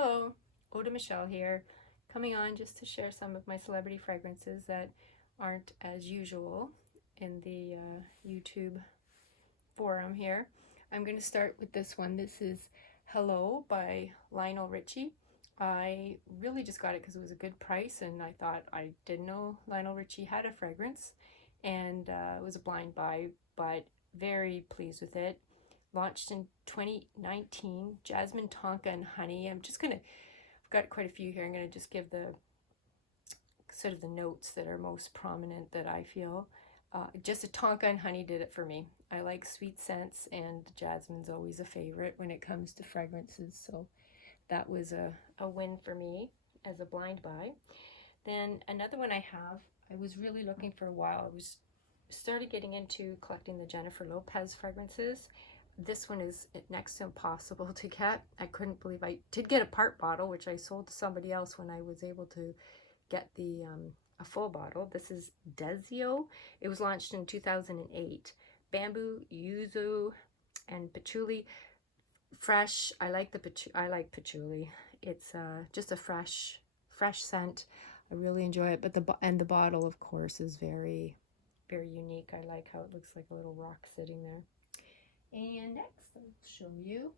Hello, Oda Michelle here, coming on just to share some of my celebrity fragrances that aren't as usual in the YouTube forum here. I'm going to start with this one. This is Hello by Lionel Richie. I really just got it because it was a good price, and I thought I didn't know Lionel Richie had a fragrance, and it was a blind buy, but very pleased with it. Launched in 2019, Jasmine, Tonka, and Honey. I've got quite a few here. I'm going to just give the sort of the notes that are most prominent that I feel. Just a Tonka and Honey did it for me. I like sweet scents, and Jasmine's always a favorite when it comes to fragrances, so that was a win for me as a blind buy. Then another one I was really looking for a while. Started getting into collecting the Jennifer Lopez fragrances. This one is next to impossible to get. I couldn't believe I did get a part bottle, which I sold to somebody else when I was able to get the a full bottle. This is Desio. It was launched in 2008. Bamboo, yuzu, and patchouli. Fresh. I like patchouli. It's just a fresh scent. I really enjoy it. But the bottle, of course, is very, very unique. I like how it looks like a little rock sitting there. And next, I'll show you.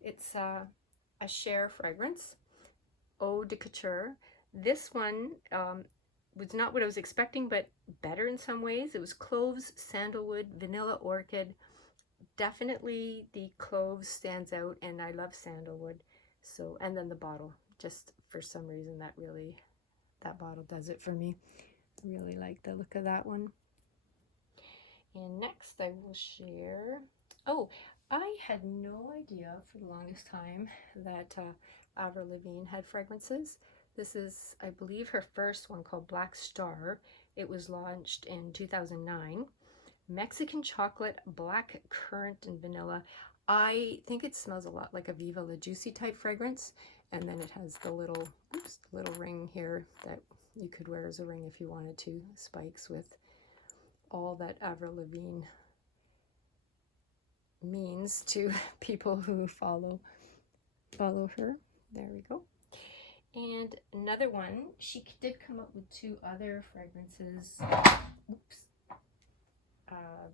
It's a Cher fragrance, Eau de Couture. This one was not what I was expecting, but better in some ways. It was cloves, sandalwood, vanilla orchid. Definitely the cloves stands out, and I love sandalwood. So, and then the bottle, just for some reason, that bottle does it for me. I really like the look of that one. And next I will share, I had no idea for the longest time that Avril Lavigne had fragrances. This is, I believe, her first one called Black Star. It was launched in 2009. Mexican chocolate, black currant, and vanilla. I think it smells a lot like a Viva La Juicy type fragrance. And then it has the little ring here that you could wear as a ring if you wanted to. Spikes with all that Avril Lavigne means to people who follow her. There we go. And another one, she did come up with two other fragrances. Oops.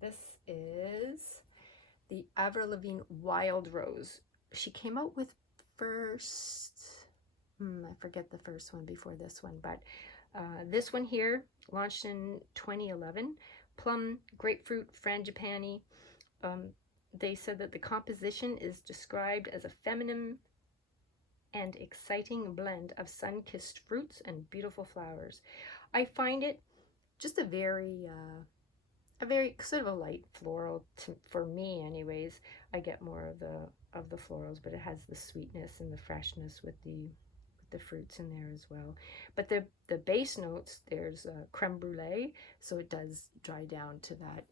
This is the Avril Lavigne Wild Rose. She came out with I forget the first one before this one, but this one here launched in 2011. Plum, grapefruit, frangipani. They said that the composition is described as a feminine and exciting blend of sun-kissed fruits and beautiful flowers. I find it just a very sort of a light floral for me, anyways. I get more of the florals, but it has the sweetness and the freshness with the fruits in there as well. But the base notes, there's creme brulee, so it does dry down to that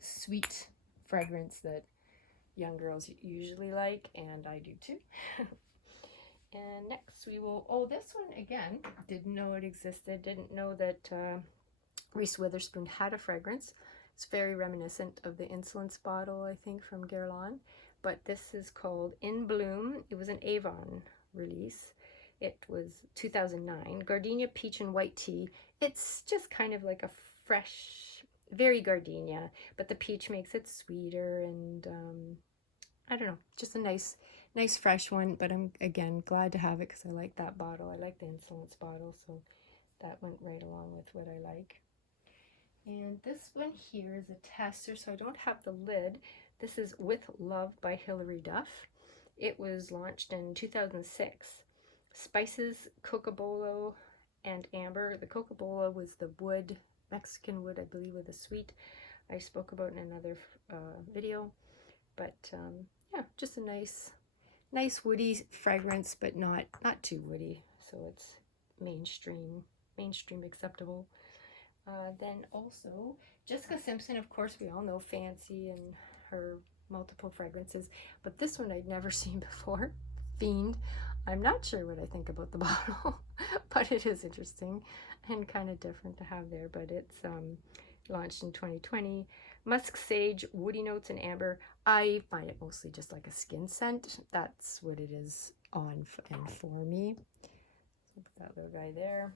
sweet fragrance that young girls usually like, and I do too. And next we will, this one again, didn't know it existed, didn't know that Reese Witherspoon had a fragrance. It's very reminiscent of the Insolence bottle, I think, from Guerlain. But this is called In Bloom. It was an Avon release. It was 2009. Gardenia Peach and White Tea. It's just kind of like a fresh, very gardenia, but the peach makes it sweeter, and I don't know, just a nice fresh one. But I'm, again, glad to have it because I like that bottle. I like the Insolence bottle, so that went right along with what I like. And this one here is a tester, so I don't have the lid. This is With Love by Hilary Duff. It was launched in 2006. Spices, cocobolo, and amber. The cocobolo was the wood, Mexican wood, I believe, with a sweet I spoke about in another video. But yeah, just a nice woody fragrance, but not too woody, so it's mainstream acceptable. Then also Jessica Simpson, of course, we all know, Fancy and her multiple fragrances, but this one I'd never seen before, Fiend. I'm not sure what I think about the bottle, but it is interesting and kind of different to have there. But it's launched in 2020. Musk, sage, woody notes, and amber. I find it mostly just like a skin scent. That's what it is on and for me. So put that little guy there.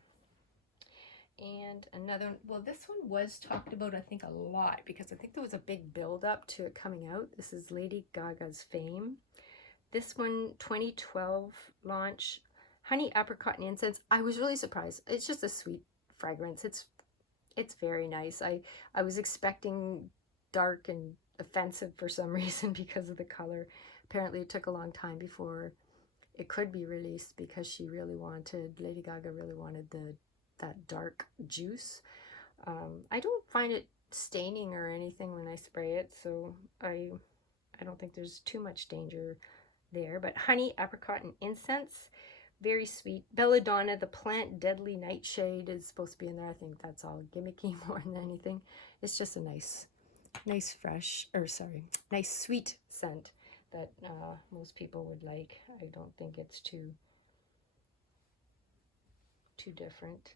And another one, well, this one was talked about, I think, a lot because I think there was a big build up to it coming out. This is Lady Gaga's Fame. This one, 2012 launch, honey, apricot, and incense. I was really surprised. It's just a sweet fragrance. It's very nice. I was expecting dark and offensive for some reason because of the color. Apparently it took a long time before it could be released because she really wanted, Lady Gaga really wanted that dark juice. I don't find it staining or anything when I spray it, so I don't think there's too much danger there. But honey, apricot, and incense, very sweet. Belladonna, the plant deadly nightshade, is supposed to be in there. I think that's all gimmicky more than anything. It's just a nice nice sweet scent that most people would like. I don't think it's too different.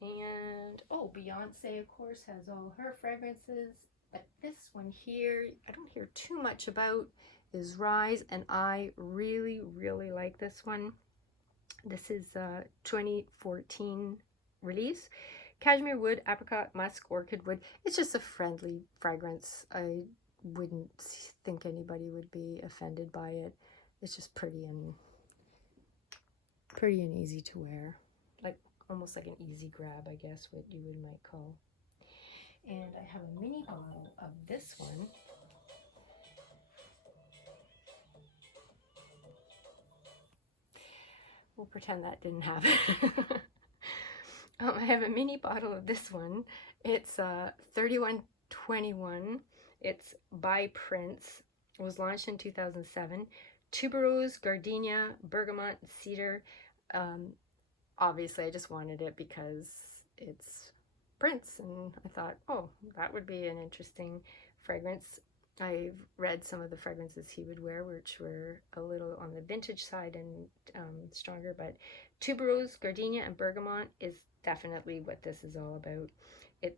And oh, Beyonce, of course, has all her fragrances. But this one here, I don't hear too much about, is Rise, and I really, really like this one. This is 2014 release. Cashmere wood, apricot, musk, orchid wood. It's just a friendly fragrance. I wouldn't think anybody would be offended by it. It's just pretty and easy to wear. Like almost like an easy grab, I guess, what you might call. And I have a mini bottle of this one. We'll pretend that didn't happen. I have a mini bottle of this one. It's 3121. It's by Prince. It was launched in 2007. Tuberose, gardenia, bergamot, cedar. Obviously, I just wanted it because it's Prince, and I thought, oh, that would be an interesting fragrance. I've read some of the fragrances he would wear, which were a little on the vintage side and stronger, but tuberose, gardenia, and bergamot is definitely what this is all about.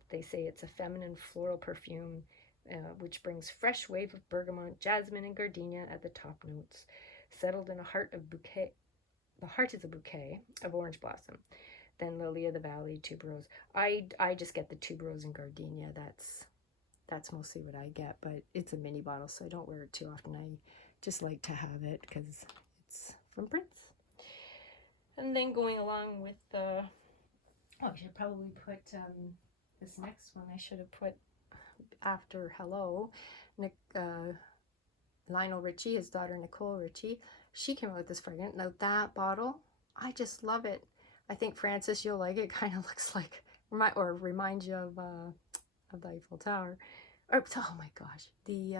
They say it's a feminine floral perfume, which brings fresh wave of bergamot, jasmine, and gardenia at the top notes, settled in a heart of bouquet. The heart is a bouquet of orange blossom. Then lily of the valley, tuberose. I just get the tuberose and gardenia. That's mostly what I get, but it's a mini bottle, so I don't wear it too often. I just like to have it because it's from Prince. And then going along with the, I should probably put this next one. I should have put after Hello, Lionel Richie, his daughter Nicole Richie. She came out with this fragrance. Now that bottle, I just love it. I think Francis, you'll like it. Kind of looks like, reminds you of the Eiffel Tower. Or, oh my gosh, the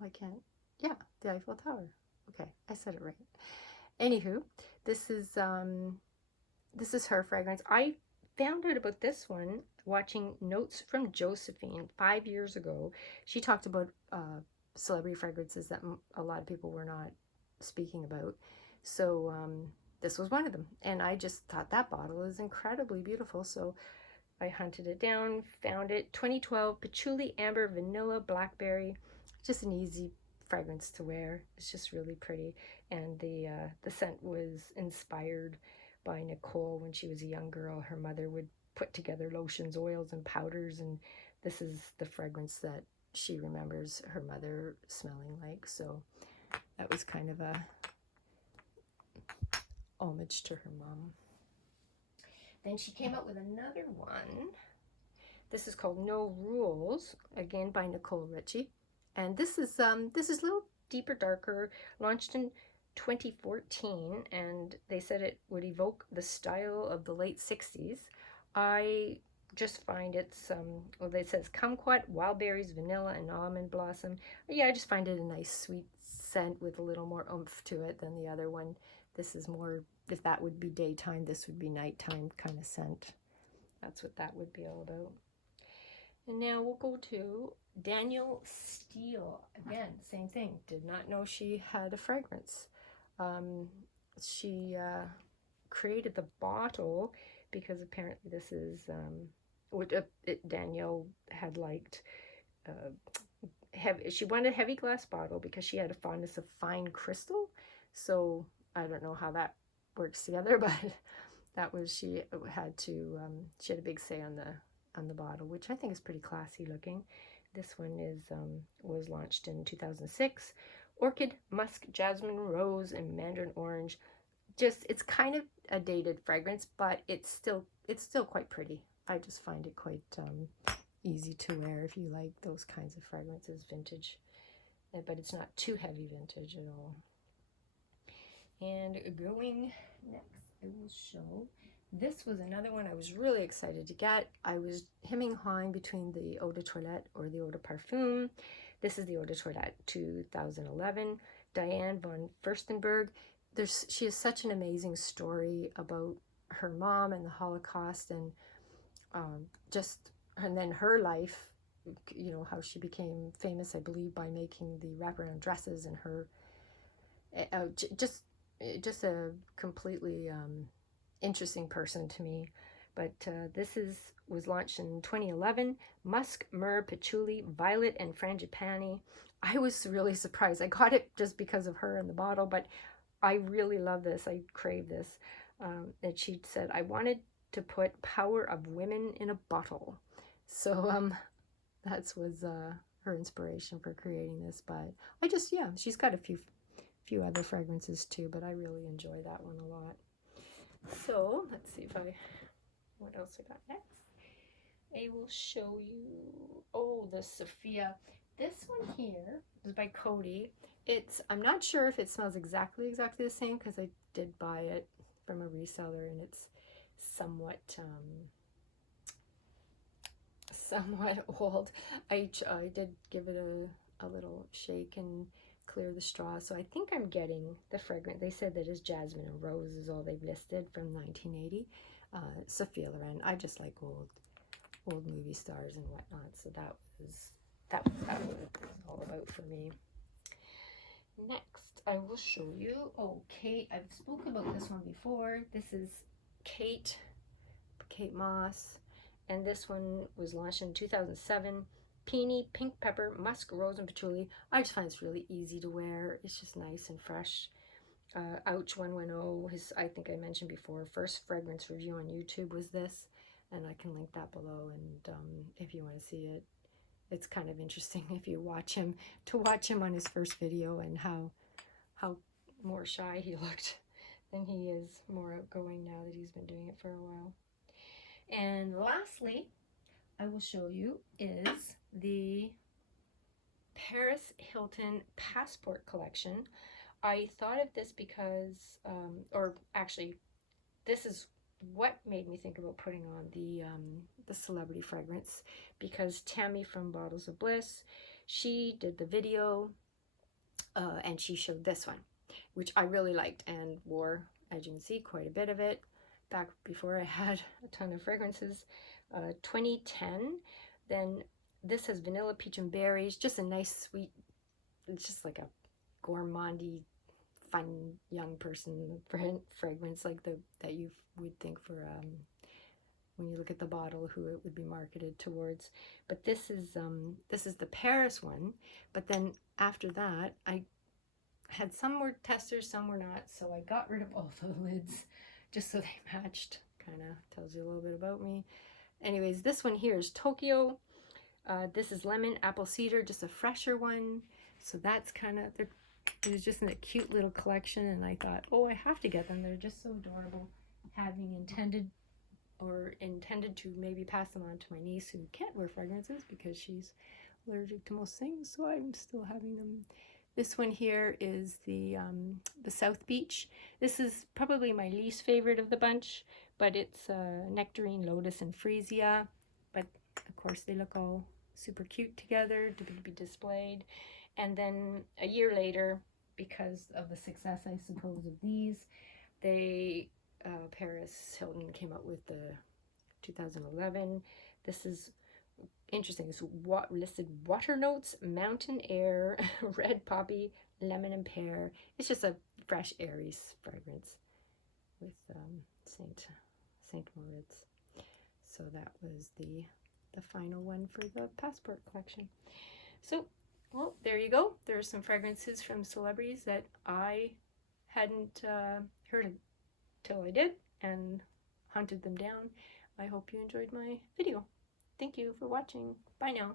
the Eiffel Tower. Okay, I said it right. Anywho, this is her fragrance. I found out about this one watching Notes from Josephine 5 years ago. She talked about celebrity fragrances that a lot of people were not speaking about. So this was one of them, and I just thought that bottle is incredibly beautiful. So I hunted it down, found it. 2012 patchouli, amber, vanilla, blackberry. Just an easy fragrance to wear. It's just really pretty. And the scent was inspired by Nicole when she was a young girl. Her mother would put together lotions, oils, and powders, and this is the fragrance that she remembers her mother smelling like. So that was kind of a homage to her mom. Then she came out with another one. This is called No Rules, again by Nicole Richie. And this is a little deeper, darker, launched in 2014, and they said it would evoke the style of the late 60s. I just find it's, it says kumquat, wild berries, vanilla, and almond blossom. Yeah, I just find it a nice sweet scent with a little more oomph to it than the other one. This is more, if that would be daytime, this would be nighttime kind of scent. That's what that would be all about. And now we'll go to Danielle Steele. Again, same thing. Did not know she had a fragrance. She created the bottle because apparently this is Danielle had liked. She wanted a heavy glass bottle because she had a fondness of fine crystal. So I don't know how that works together, but that was, she had a big say on the bottle, which I think is pretty classy looking. This one was launched in 2006. Orchid, musk, jasmine, rose, and mandarin orange. Just, it's kind of a dated fragrance, but it's still quite pretty. I just find it quite easy to wear if you like those kinds of fragrances, vintage, but it's not too heavy vintage at all. And going next, I will show, this was another one I was really excited to get. I was hemming and hawing between the Eau de Toilette or the Eau de Parfum. This is the Eau de Toilette 2011, Diane von Furstenberg. She has such an amazing story about her mom and the Holocaust, and and then her life, you know, how she became famous, I believe, by making the wraparound dresses, and her just a completely interesting person to me. But this was launched in 2011. Musk, myrrh, patchouli, violet, and frangipani. I was really surprised. I got it just because of her in the bottle, but I really love this. I crave this. And she said, I wanted to put power of women in a bottle. So that was her inspiration for creating this. But I just, yeah, she's got a few other fragrances too, but I really enjoy that one a lot. So let's see what else I got next. I will show you, the Sophia. This one here is by Cody. I'm not sure if it smells exactly the same, because I did buy it from a reseller, and it's somewhat old. I did give it a little shake and clear the straw, so I think I'm getting the fragrance. They said that is jasmine and rose is all they've listed from 1980. Sophia Loren. I just like old movie stars and whatnot, so that was what it was all about for me. Next, I will show you, Kate. I've spoken about this one before. This is Kate Moss, and this one was launched in 2007. Peony, pink pepper, musk, rose, and patchouli. I just find it's really easy to wear. It's just nice and fresh. Ouch 110, I think I mentioned before, first fragrance review on YouTube was this, and I can link that below, and if you want to see it. It's kind of interesting if you watch him on his first video, and how more shy he looked than he is more outgoing now that he's been doing it for a while. And lastly, I will show you is the Paris Hilton Passport Collection. I thought of this because, or actually, this is what made me think about putting on the celebrity fragrance, because Tammy from Bottles of Bliss, she did the video, and she showed this one, which I really liked and wore, as you can see, quite a bit of it back before I had a ton of fragrances. 2010. Then this has vanilla, peach, and berries. Just a nice, sweet, it's just like a gourmandy, fun young person fragrance, like that you would think for when you look at the bottle, who it would be marketed towards. But this is the Paris one. But then after that, I had some were testers, some were not. So I got rid of all the lids just so they matched. Kind of tells you a little bit about me. Anyways, this one here is Tokyo. This is lemon, apple cedar, just a fresher one. So that's kind of, it was just in a cute little collection, and I thought, oh, I have to get them. They're just so adorable. Having intended to maybe pass them on to my niece, who can't wear fragrances because she's allergic to most things, so I'm still having them. This one here is the South Beach. This is probably my least favorite of the bunch, but it's nectarine, lotus, and freesia. But of course they look all super cute together to be displayed. And then a year later, because of the success, I suppose, of these, Paris Hilton came out with the 2011. This is interesting. It's listed water notes, mountain air, red poppy, lemon, and pear. It's just a fresh, airy fragrance with Saint Moritz. So that was the final one for the passport collection. So, well, there you go. There's some fragrances from celebrities that I hadn't heard till I did and hunted them down. I hope you enjoyed my video. Thank you for watching. Bye now.